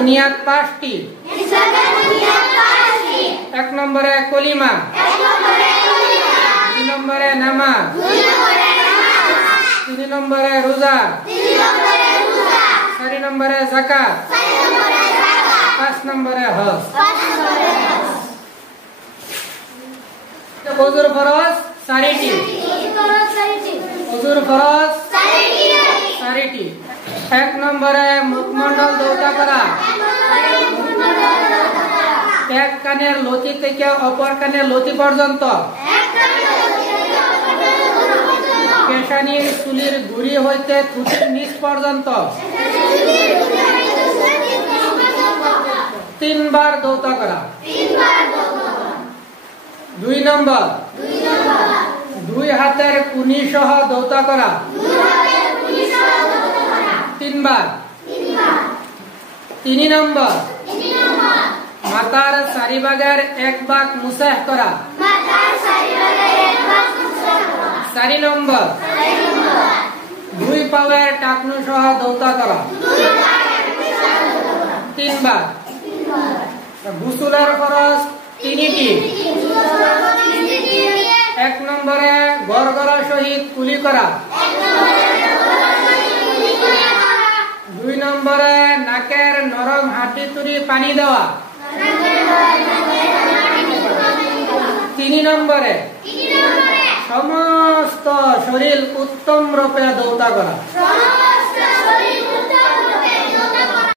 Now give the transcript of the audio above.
বুনিয়াদ পাঁচটি। 1 নম্বরে কলিমা, 2 নম্বরে নামাজ, 3 নম্বরে রোজা, 4 নম্বরে যাকাত, 5 নম্বরে হজ। ওযুর ফরজ 4টি। ওযুর ফরজ 4টি। 1 নম্বরে মুখমণ্ডল ধৌত করা, এক কানের লতি থেকে অপর কানের লতি পর্যন্ত, পেশানির চুলির গুড়ি হইতে থুতির নিচ পর্যন্ত 3 বার ধৌত করা। 2 নম্বর 2 হাতের কুনি সহ ধৌত করা 3 বার। 3 নম্বর মাথার 4 ভাগের 1 ভাগ মুসাহ করা। 4 নম্বর 2 পাওয়ের টাকনু সহ ধৌত করা 3 বার। গোসলের ফরজ 3টি। 1 নম্বরে গড়গড়া সহিত কুলি করা, 2 নম্বরে নাকের নরম হাঁটি তুরি পানি দেওয়া, 3 নম্বরে সমস্ত শরীর উত্তম রূপে ধৌত করা।